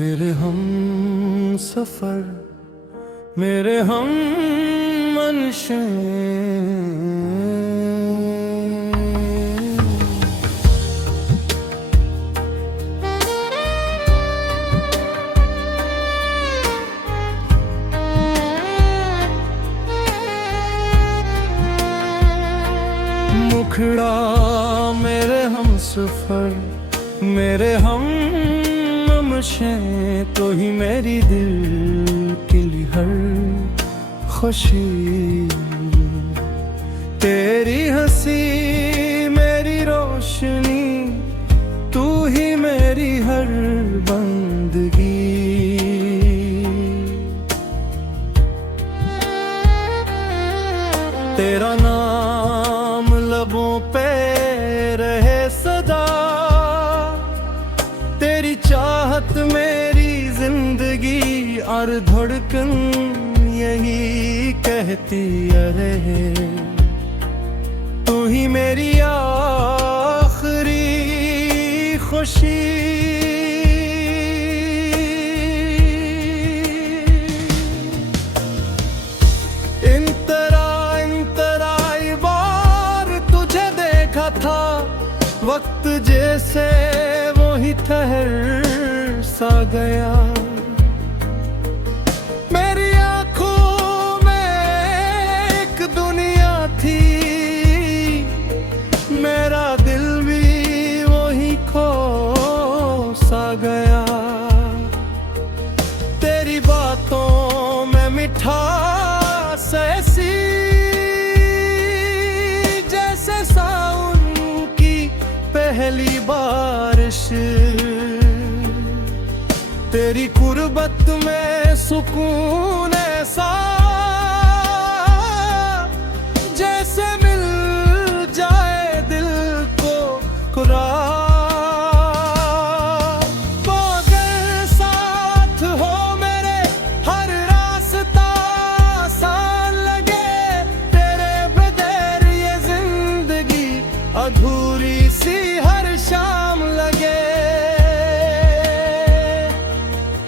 मेरे हम सफर, मेरे हम मनशे, मुखड़ा मेरे हम सफर, मेरे हम नमशे, तो ही मेरी दिल की हर खुशी। तेरी हंसी मेरी रोशनी, तू ही मेरी हर बंदगी। तेरा नाम लबों पे रहे सदा, तेरी चाहत मेरी जिंदगी, और धड़कन यही कहती रहे, तू ही मेरी आखिरी खुशी। इंतराई बार तुझे देखा था, वक्त जैसे वो ही ठहर सा गया। मेरी आंखों में एक दुनिया थी, मेरा दिल भी वही खो सा गया। तेरी बातों में मिठास ऐसी, जैसे सावन की पहली बारिश। तेरी कुर्बत में सुकून ऐसा, जैसे मिल जाए दिल को कुरार। तो अगर साथ हो मेरे हर रास्ता आसान लगे, तेरे बगैर ये जिंदगी अधूरी सी हर शाम लगे।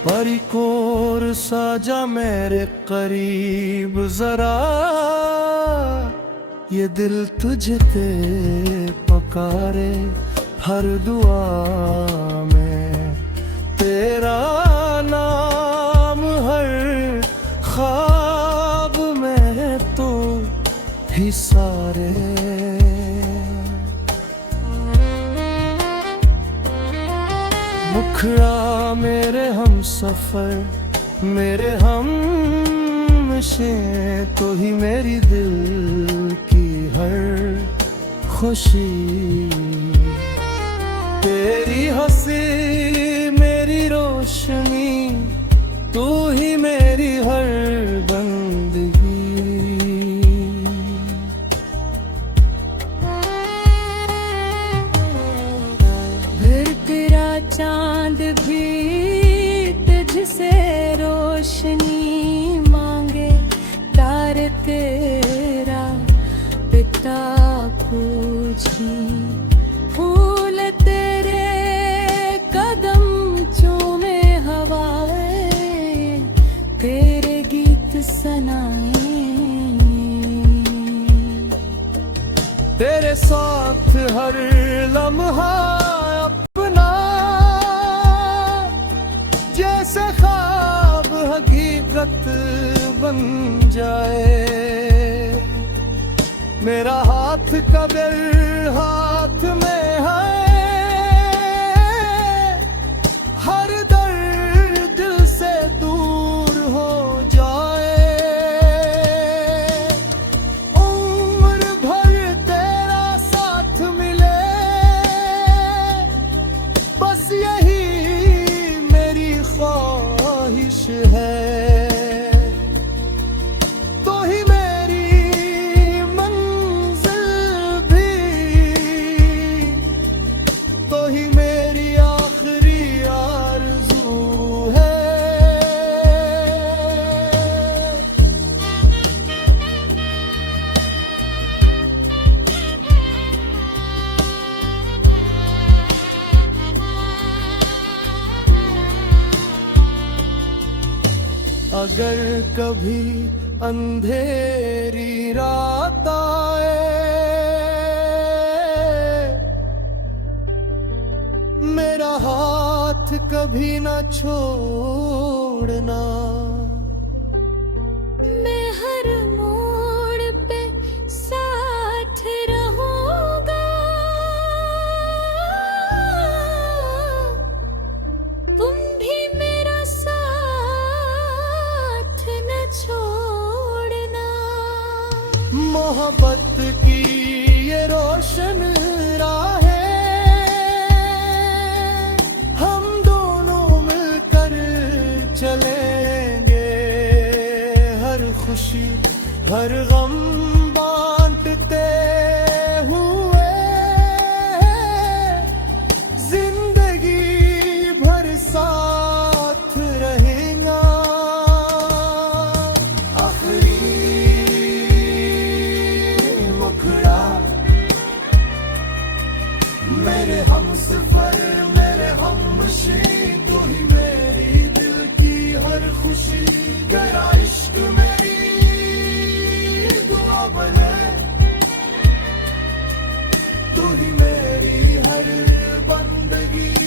परिकोर साजा मेरे करीब जरा, ये दिल तुझे ते पकारे। हर दुआ में तेरा नाम, हर ख्वाब में तो ही सारे। मुखड़ा मेरे हम सफर, मेरे हम नशे, तो ही मेरी दिल की हर खुशी। तेरी हंसी मेरी रोशनी, तू ही मेरी हर बंदगी। फिर तेरा चांद भी तुझसे रोशनी मांगे, तारे तेरा पिता पूछी। फूल तेरे कदम चूमे हवाए, तेरे गीत सनाए। तेरे साथ हर लम्हा अपना, जैसे ख्वाब हकीकत बन जाए। मेरा हाथ कदर हाथ में है, हर दर्द दिल से दूर हो जाए। उम्र भर तेरा साथ मिले, बस यही मेरी ख्वाहिश है। तो ही मेरी मंजिल भी अगर कभी अंधेरी रात आए, मेरा हाथ कभी न छोड़ना। मैं हर मोड़ पे साथ रहूंगा, तुम भी मेरा साथ न छोड़ना। मोहब्बत की ये रोशन राहें हम दोनों मिलकर चलेंगे। हर खुशी हर गम बांटते हुए जिंदगी भर साथ रहेंगे। आखिरी मुखड़ा मेरे हमसफर मेरे हमशी, तू ही मेरी दिल की हर खुशी। तेरा इश्क मेरी दुआ बने, तू ही मेरी हर बंदगी।